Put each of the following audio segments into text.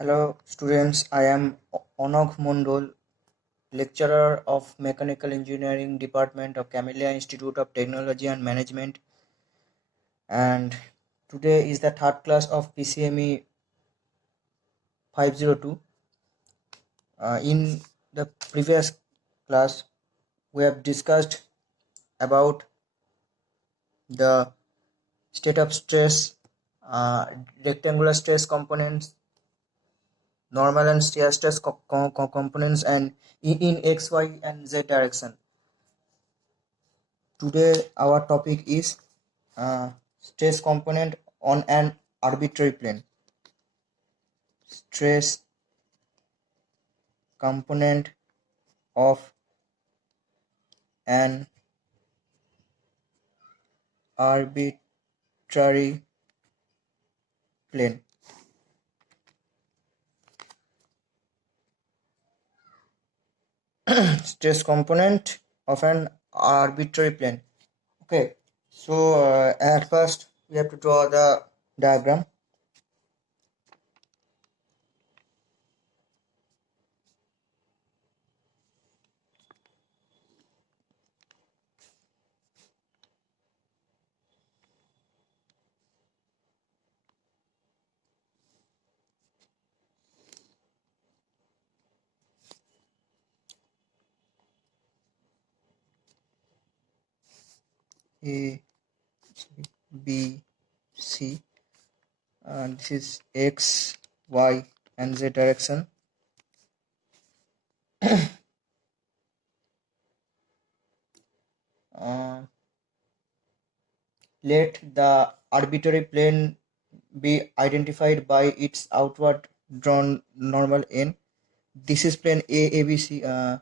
Hello students, I am Onok Mondol, lecturer of Mechanical Engineering Department of Camellia Institute of Technology and Management, and today is the third class of PCME 502. In the previous class, we have discussed about the state of stress, rectangular stress components, normal and shear stress components, and in X, Y, and Z direction. Today our topic is stress component on an arbitrary plane. Stress component of an arbitrary plane. Stress component of an arbitrary plane. Okay, so at first we have to draw the diagram. A, B, C, and this is X, Y, and Z direction. Let the arbitrary plane be identified by its outward drawn normal n. This is plane ABC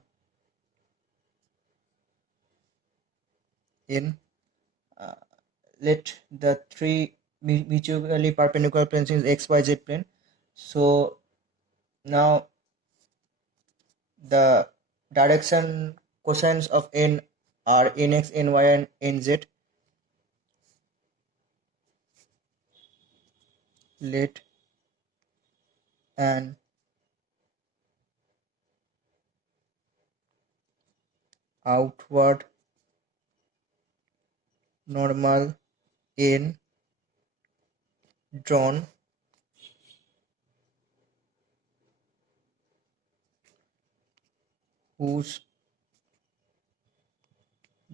n. Let the three mutually perpendicular planes is XYZ plane. So now the direction cosines of n are nx, ny, and nz. Let an outward normal n drawn whose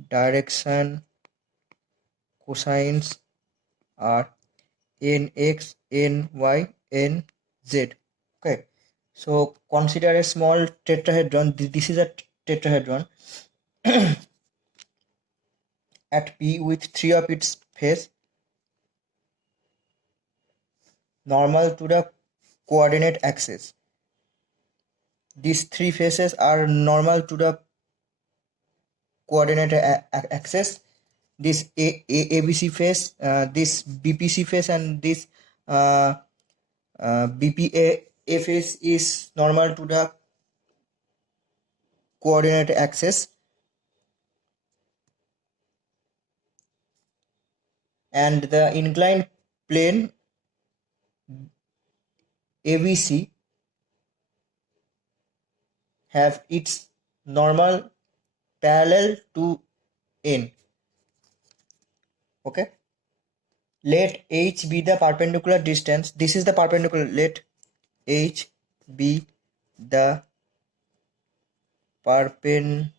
direction cosines are nx, ny, nz. Okay, so consider a small tetrahedron. This is a tetrahedron at P with three of its faces normal to the coordinate axis. These three faces are normal to the coordinate axis. This ABC face, this BPC face, and this BPA face is normal to the coordinate axis, and the inclined plane ABC have its normal parallel to n. Okay, let h be the perpendicular distance. This is the perpendicular. Let h be the perpendicular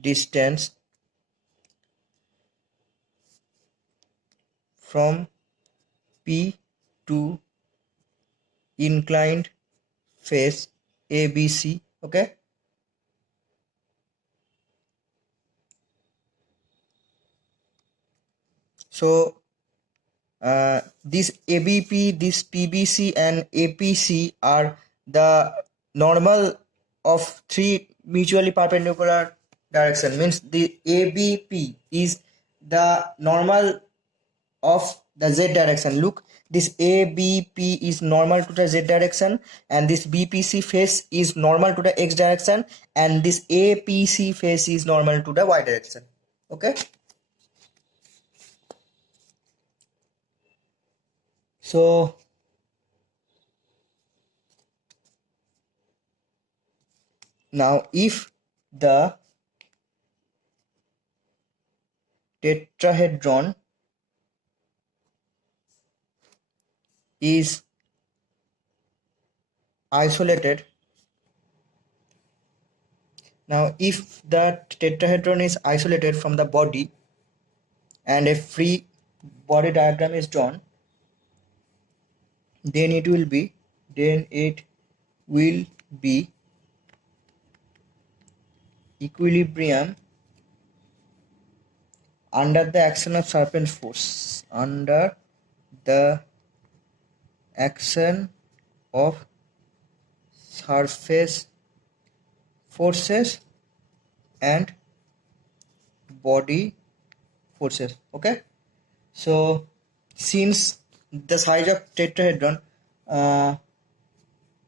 distance from P to inclined face ABC. Okay, so this ABP, this PBC, and APC are the normal of three mutually perpendicular direction. Means the ABP is the normal of the Z direction. Look, this ABP is normal to the Z direction, and this BPC face is normal to the X direction, and this APC face is normal to the Y direction. Okay, So now if the tetrahedron is isolated, now if the tetrahedron is isolated from the body and a free body diagram is drawn, then it will be equilibrium under the action of serpent force, under the action of surface forces and body forces. Okay, so since the size of tetrahedron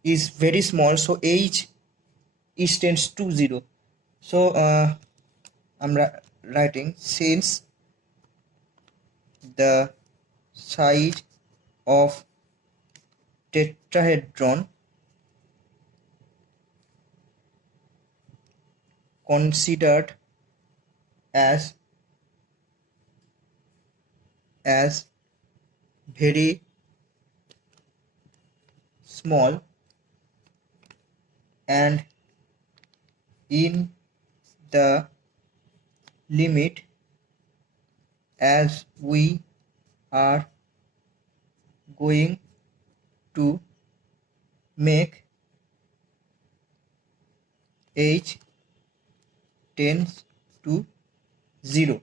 is very small, so h is tends to 0. So I'm writing, since the size of tetrahedron considered as very small and in the limit as we are going to make h tends to 0.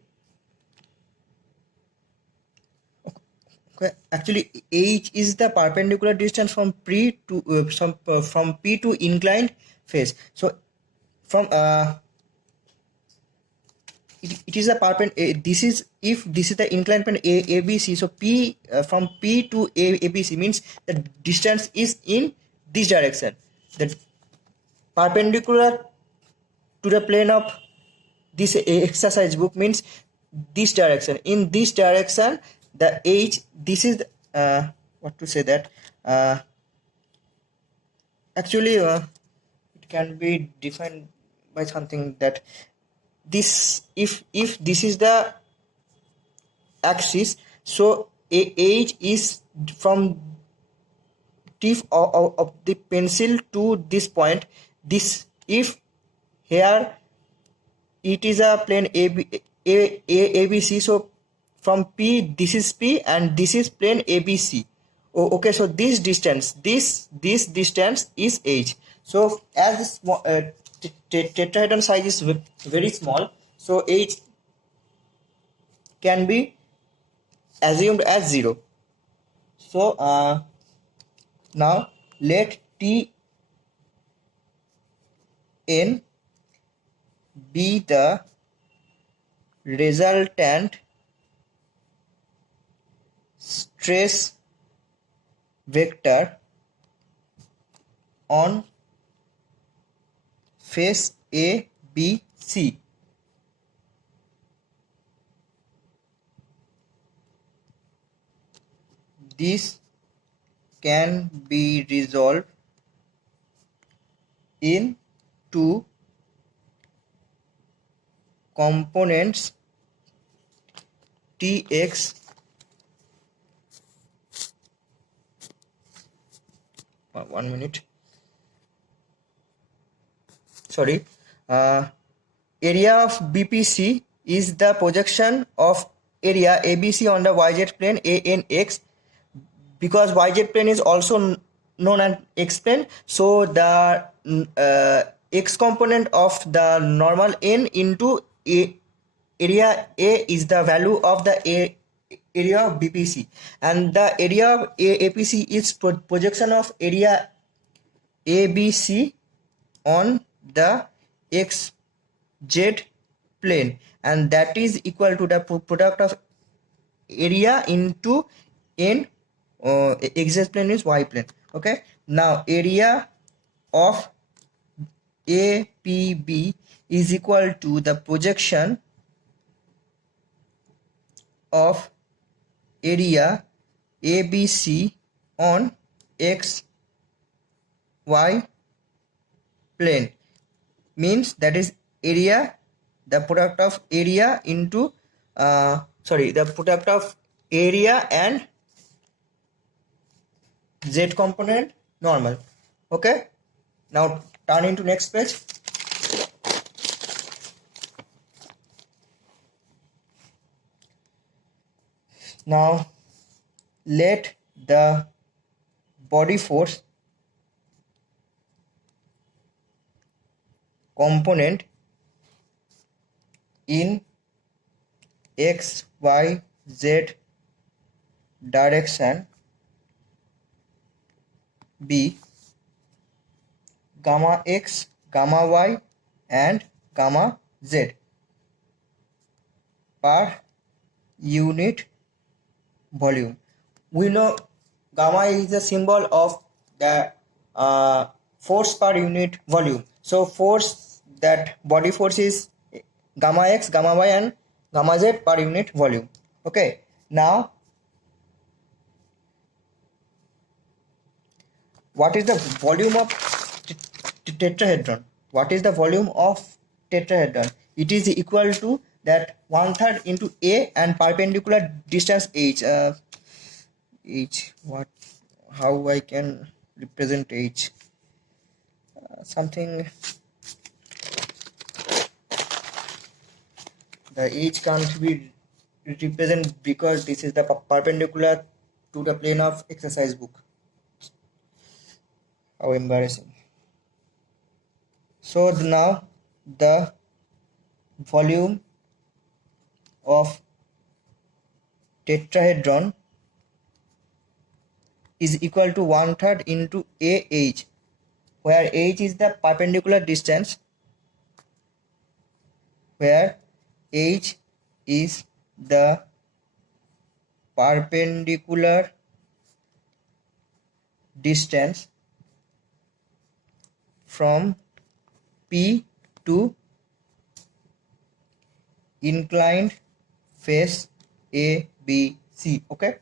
Okay, actually h is the perpendicular distance from P to inclined face. So from it is a perpendicular. This is, if this is the inclined plane ABC. So P from P to ABC means the distance is in this direction. The perpendicular to the plane of this exercise book means this direction. In this direction, the h, this is what to say that actually it can be defined by something that this, if this is the axis, so h is from tip of the pencil to this point. This, if here it is a plane ABC, so from P, this is P and this is plane ABC. Okay, so this distance, this distance is h. So as this tetrahedron size is very small, so h can be assumed as 0. So now let T n be the resultant stress vector on face A, B, C. This can be resolved in two components Tx one minute, sorry, area of BPC is the projection of area ABC on the YZ plane ANX. Because YZ plane is also known as X plane, so the X component of the normal n into area A is the value of the area of BPC, and the area of APC is projection of area ABC on the XZ plane, and that is equal to the product of area into n. XZ plane is Y plane. Okay, now area of APB is equal to the projection of area ABC on x y plane, means that is area, the product of area into the product of area and z component normal. Okay, now turn into next page. Now let the body force component in x, y, z direction be gamma x, gamma y and gamma z per unit volume. We know gamma is the symbol of the force per unit volume. So force, that body force is gamma x, gamma y and gamma z per unit volume. Okay, now what is the volume of tetrahedron? What is the volume of tetrahedron? It is equal to that 1/3 into a and perpendicular distance h. What? How I can represent h? Something. The h can't be represented because this is the perpendicular to the plane of exercise book. How embarrassing. So now the volume of tetrahedron is equal to 1/3 into ah, where h is the perpendicular distance, where h is the perpendicular distance from P to inclined face A, B, C. Okay.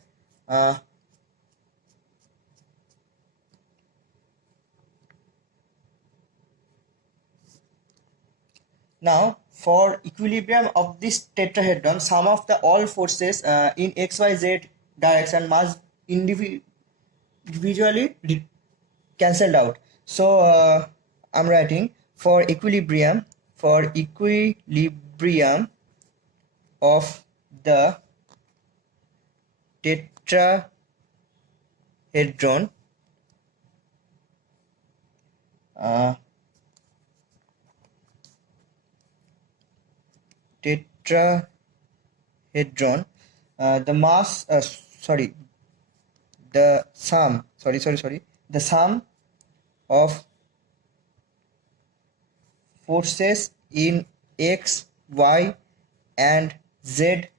Now for equilibrium of this tetrahedron, sum of the all forces in xyz direction must individually cancelled out. So I'm writing for equilibrium of the tetrahedron, the mass the sum the sum of forces in x, y and z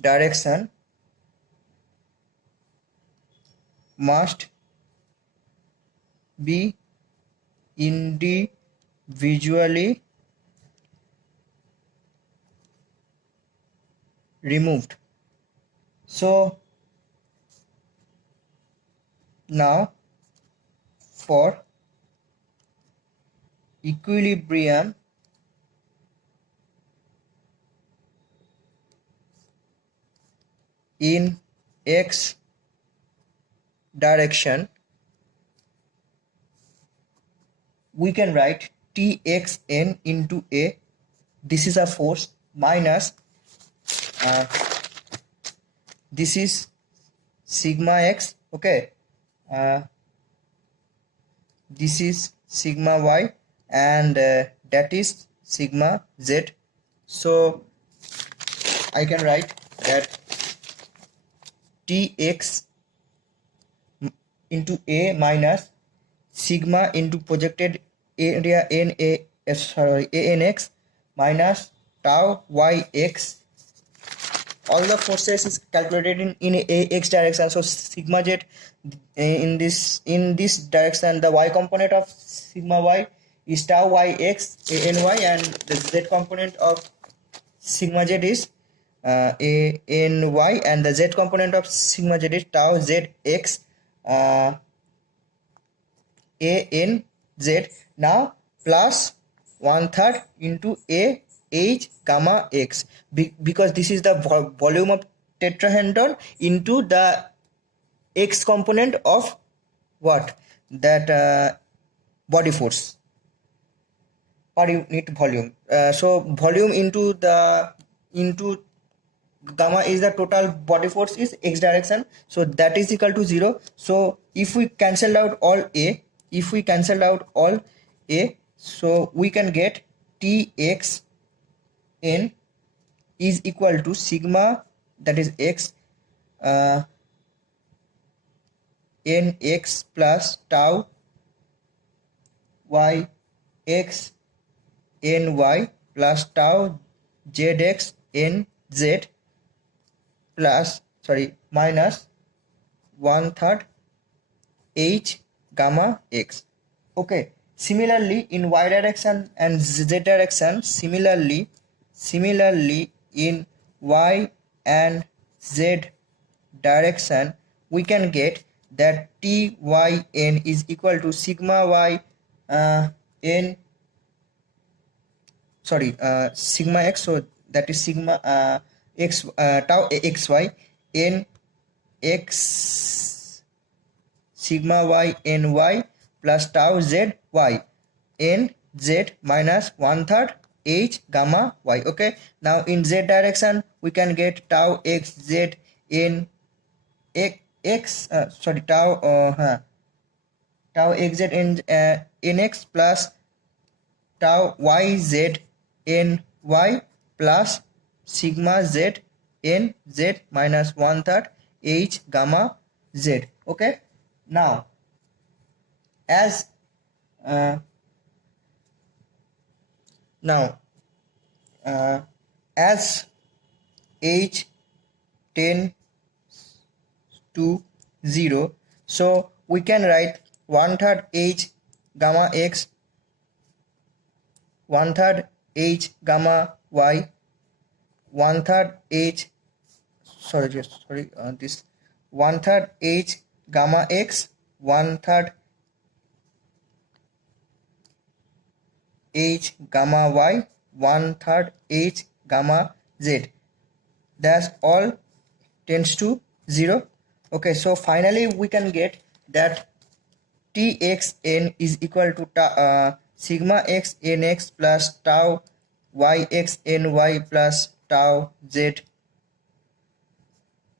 direction must be individually removed. So now for equilibrium in x direction, we can write Txn into A, this is a force, minus this is sigma x, okay, this is sigma y and that is sigma z. So I can write that Tx into A minus sigma into projected area anx minus tau yx. All the forces is calculated in x direction. So sigma z in this direction, the y component of sigma y is tau yx any, and the z component of sigma z is a n y, and the z component of sigma z is tau z x a n z. Now plus 1/3 into a h gamma x, because this is the volume of tetrahedron into the x component of what, that body force per unit volume. So volume into gamma is the total body force is x direction, so that is equal to 0. So if we cancel out all a, so we can get tx n is equal to sigma, that is x, nx plus tau y x ny plus tau zx nz plus minus 1/3 h gamma x. Okay, similarly in y direction and z direction, similarly in y and z direction, we can get that tyn is equal to sigma y n sigma x, so that is sigma x tau xy n x sigma y ny plus tau z y n z minus 1/3 h gamma y. Okay, now in z direction we can get tau x z n x tau x z n x plus tau y z n y plus sigma z n z minus 1/3 h gamma z. Okay, now as h tends to 0, so we can write 1/3 h gamma x, 1/3 h gamma y, 1/3 h this 1/3 h gamma x, 1/3 h gamma y, 1/3 h gamma z. That's all tends to 0. Okay, so finally we can get that txn is equal to sigma x nx plus tau yx ny plus tau z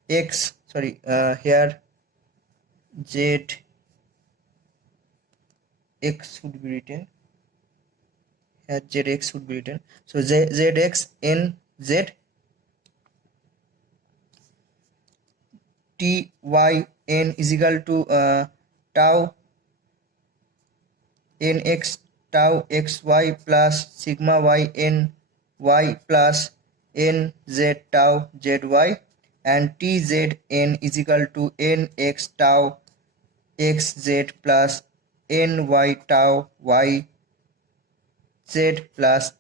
x, here z x should be written, here zx should be written, so zx n z tyn is equal to tau nx tau xy plus sigma y n y plus nz tau zy, and tzn is equal to nx tau xz plus ny tau yz plus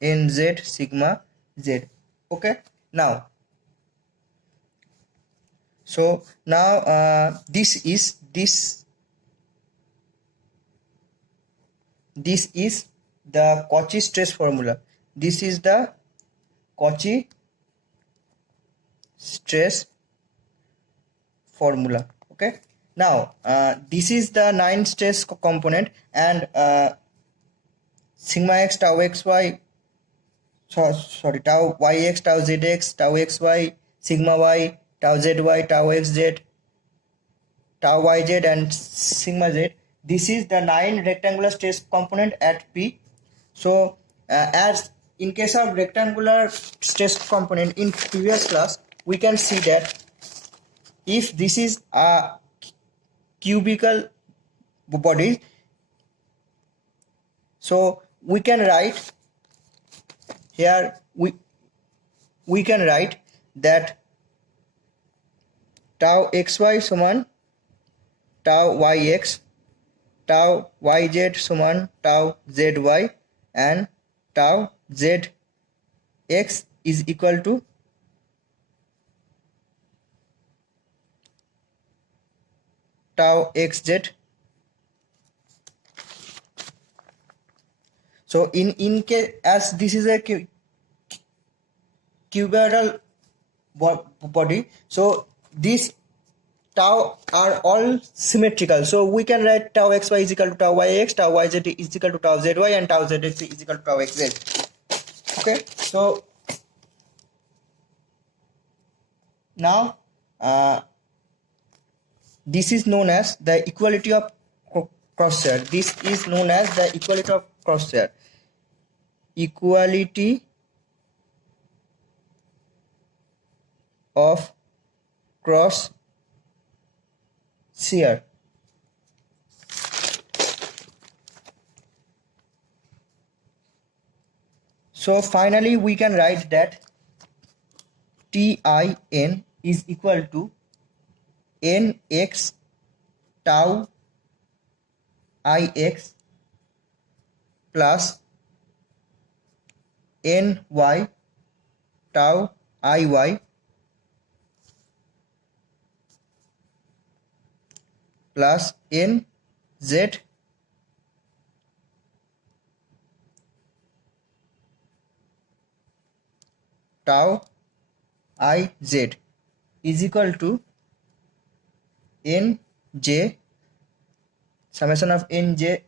nz sigma z. Okay, now this is the Cauchy stress formula. This is the Cauchy stress formula. Okay, now this is the 9 stress component, and sigma x tau xy tau yx tau zx tau xy sigma y tau zy tau xz tau yz and sigma z. This is the 9 rectangular stress component at P. So as in case of rectangular stress component in previous class, we can see that if this is a cubical body, so we can write here, we can write that tau xy suman tau yx, tau yz suman tau zy, and tau zx is equal to tau xz. So in case, as this is a cuboidal body, so this tau are all symmetrical, so we can write tau xy is equal to tau yx, tau yz is equal to tau zy, and tau zx is equal to tau xz. Okay, so now this is known as the equality of crosshair. This is known as the equality of crosshair. Equality of cross shear. So finally we can write that TIN is equal to NX tau IX plus NY tau IY plus NZ tau IZ is equal to NJ summation of NJ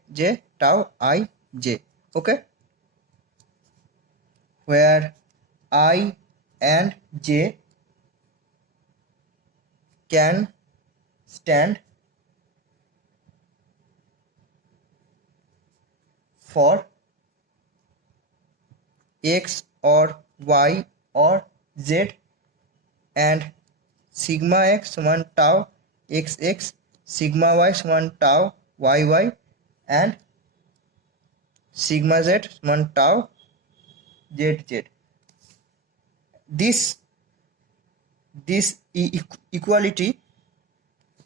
tau IJ. Okay, where I and J can stand for X or Y or Z, and sigma x समान tau xx, sigma y समान tau yy, and sigma z समान tau zz. This equality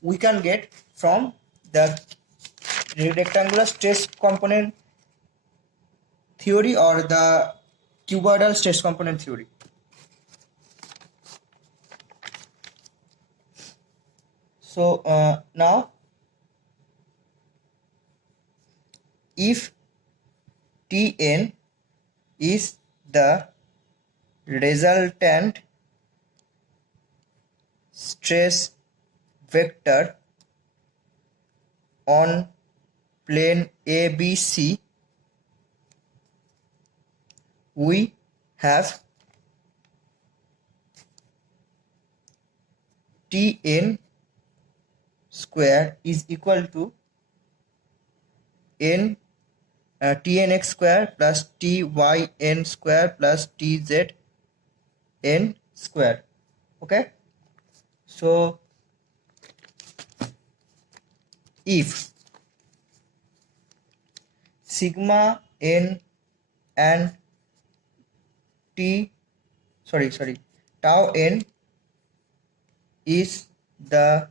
we can get from the rectangular stress component theory or the cuboidal stress component theory. So now if Tn is the resultant stress vector on plane ABC, we have Tn square is equal to Tnx square plus Tyn square plus Tzn square. Okay, so if sigma n and tau n is the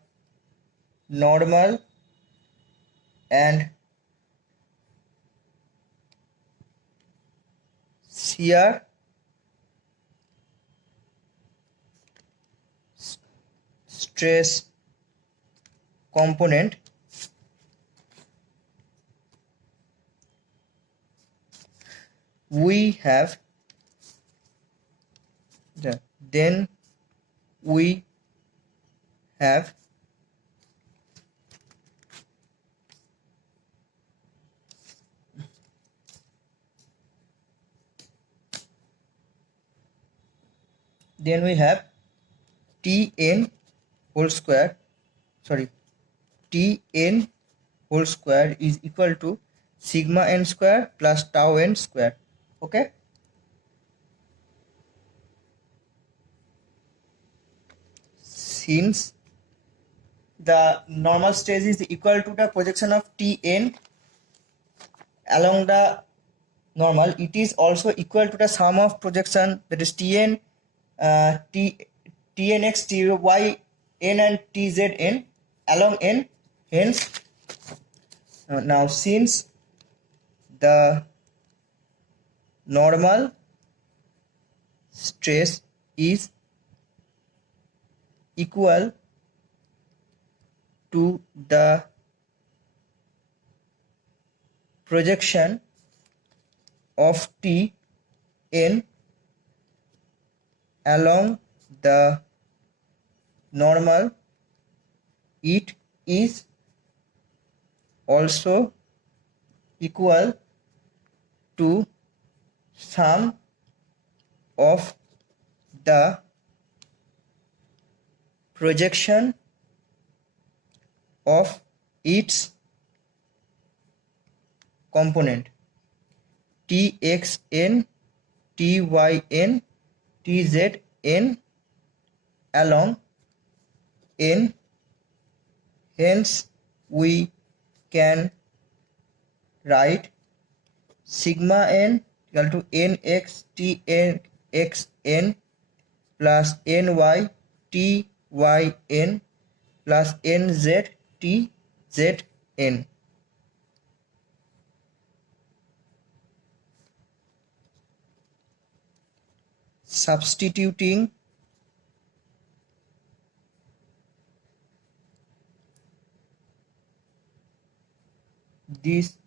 normal and shear stress component, we have then we have Tn whole square, Tn whole square is equal to sigma n square plus tau n square. Okay, since the normal stress is equal to the projection of Tn along the normal, it is also equal to the sum of projection, that is Tn, Tnx, Ty n and Tzn along n. Hence now since the normal stress is equal to the projection of T n along the normal, it is also equal to sum of the projection of its component txn, tyn, tzn along n. Hence we can write sigma n equal to nx tn xn plus ny tyn plus nz tzn. Substituting this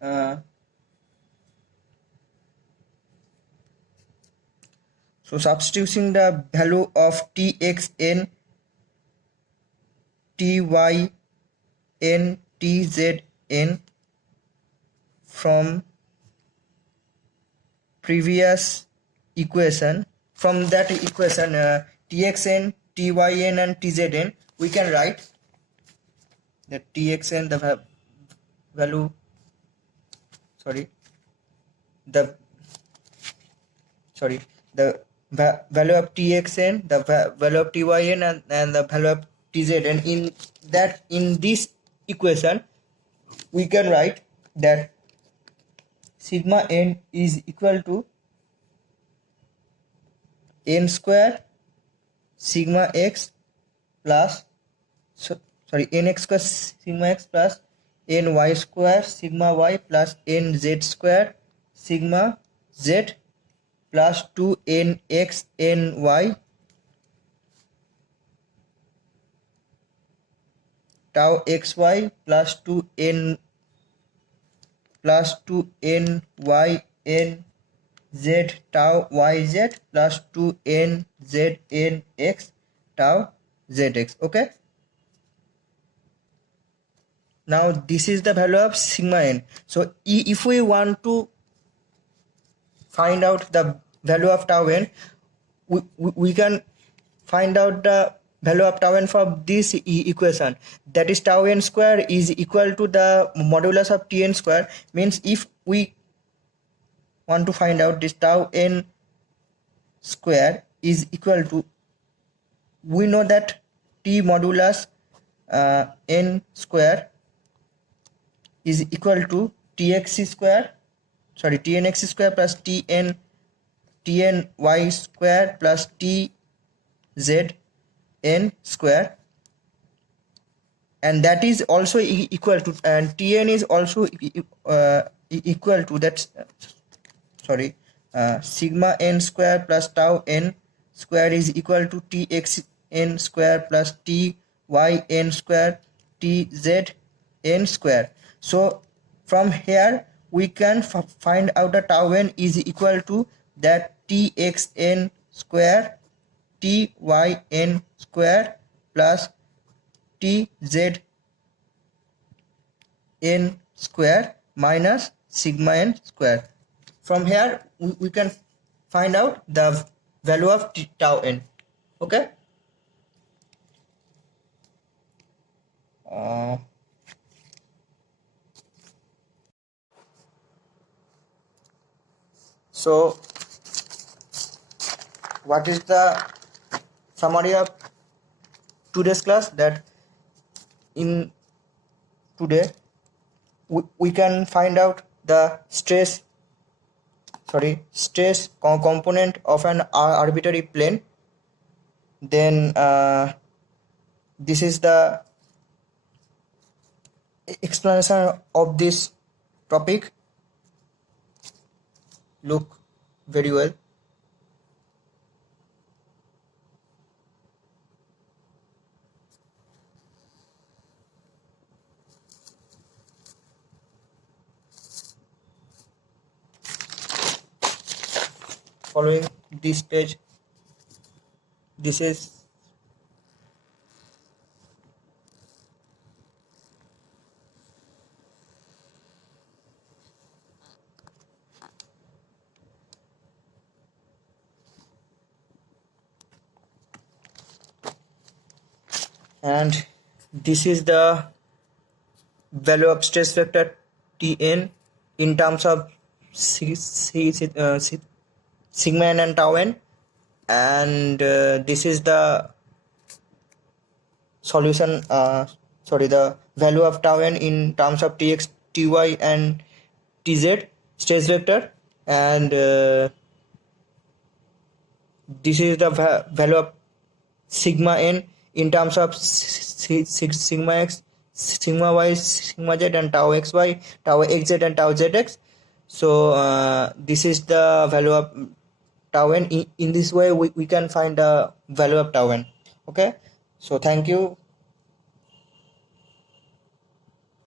so substituting the value of txn, tyn, tzn from previous equation, from that equation txn, tyn and tzn, we can write that txn the value the value of txn, the value of tyn and the value of tzn. In this equation we can write that sigma n is equal to n square sigma x plus nx square sigma x plus ny square sigma y plus nz square sigma z plus 2nx ny tau xy plus 2ny nz tau yz plus 2nznx tau zx. Okay, now this is the value of sigma n. So if we want to find out the value of tau n, we can find out the value of tau n from this equation, that is tau n square is equal to the modulus of tn square. Means if we want to find out this tau n square is equal to, we know that t modulus n square is equal to tnx square plus tny square plus tzn square, and that is also equal to, and tn is also equal to that sigma n square plus tau n square is equal to txn square plus tyn square tzn square. So from here we can find out that tau n is equal to that txn square tyn square plus tzn square minus sigma n square. From here we can find out the value of tau n. Okay, so what is the summary of today's class? That in today we can find out the stress component of an arbitrary plane. Then this is the explanation of this topic. Look very well. following this page. This is and this is the value of stress vector Tn in terms of sigma n and tau n, and this is the solution, the value of tau n in terms of tx, ty and tz stress vector, and this is the value of sigma n in terms of sigma x, sigma y, sigma z, and tau xy, tau xz, and tau zx. So this is the value of tau n. In this way we can find the value of tau n. Okay, so thank you.